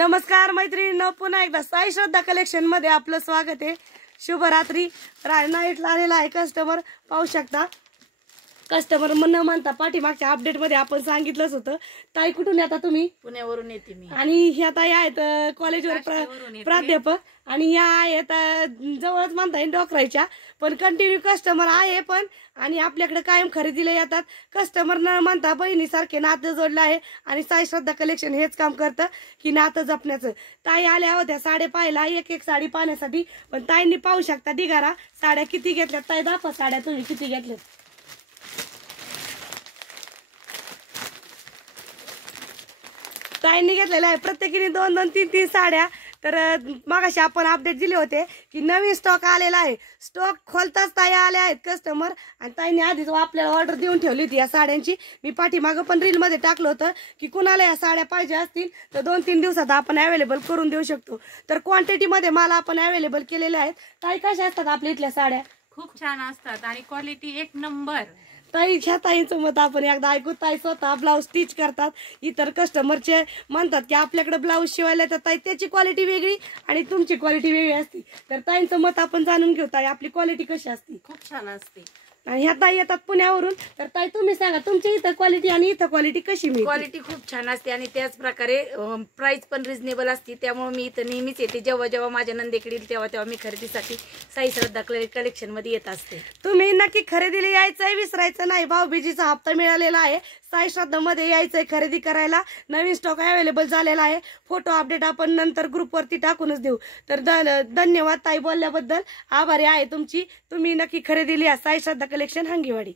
नमस्कार मैत्रिणींनो, पुन्हा एकदा साई श्रद्धा कलेक्शन मध्ये आपलं स्वागत आहे। शुभरात्री। नाईटला आलेला आहे कस्टमर, पाहू शकता। कस्टमर न म्हणता पाठीमागच्या अपडेट मध्ये आपण सांगितलंच होतं। ताई कुठून येता तुम्ही? पुण्यावरून येते मी। आणि ह्या ताई आहेत कॉलेजवर प्राध्यापक, आणि ह्या आहेत जवळच म्हणता येईल डोकरायच्या, पण कंटिन्यू कस्टमर आहे पण, आणि आपल्याकडे कायम खरेदीला येतात। कस्टमर न म्हणता बहिणीसारखे नातं जोडलं आहे, आणि साई श्रद्धा कलेक्शन हेच काम करतं की नातं जपण्याचं। ताई आल्या होत्या साड्या पाहायला, एक एक साडी पाहण्यासाठी, पण ताईंनी पाहू शकता ढिगारा साड्या किती घेतल्यात। ताई दाखवा साड्या तुम्ही किती घेतल्यात। ताईंनी घेतलेल्या आहे प्रत्येकीने 2-2, 3-3 साड्या। तर मागाशी आपण अपडेट दिले होते की नवीन स्टॉक आलेला आहे। स्टॉक खोलताच ताई आले आहेत कस्टमर, आणि ताईंनी आधीच आपल्याला ऑर्डर देऊन ठेवली होती या साड्यांची। मी पाठीमागं पण रील मध्ये टाकलं होतं की कुणाला या साड्या पाहिजे असतील तर 2-3 दिवसात आपण अवेलेबल करून देऊ शकतो। तर क्वांटिटी मध्ये माल आपण अवेलेबल केलेले आहेत। ताई कशा असतात आपल्या इथल्या साड्या? खूप छान असतात आणि क्वालिटी एक नंबर। ताई ह्या ताईंचं मत आपण एकदा ऐकू। ताई स्वतः ब्लाऊज स्टिच करतात। इतर कस्टमरचे म्हणतात की आपल्याकडे ब्लाऊज शिवायला तर ताई त्याची क्वालिटी वेगळी आणि तुमची क्वालिटी वेगळी असते। तर ताईंचं मत आपण जाणून घेऊ। ताई आपली क्वालिटी कशी असते? खूप छान असते। आणि ह्या ताई येतात पुण्यावरून। तर ताई तुम्ही सांगा तुमच्या इथं क्वालिटी आणि इथं क्वालिटी कशी मिळते? क्वालिटी खूप छान असते आणि त्याच प्रकारे प्राइस पण रिजनेबल असते। त्यामुळे मी इथं नेहमीच येते। जेव्हा जेव्हा माझ्या नंदेकडे तेव्हा तेव्हा मी खरेदीसाठी साई श्रद्धा कलेक्शन मध्ये येत असते। तुम्ही नक्की खरेदीला यायचंय, विसरायचं नाही। भाऊबीजीचा हप्ता मिळालेला आहे, साई श्रद्धा मध्ये यायचंय खरेदी करायला। नवीन स्टॉक अवेलेबल झालेला आहे। फोटो अपडेट आपण नंतर ग्रुपवरती टाकूनच देऊ। तर धन्यवाद ताई बोलल्याबद्दल, आभारी आहे तुमची। तुम्ही नक्की खरेदीला या साई श्रद्धा कलेक्शन हंगेवाडी।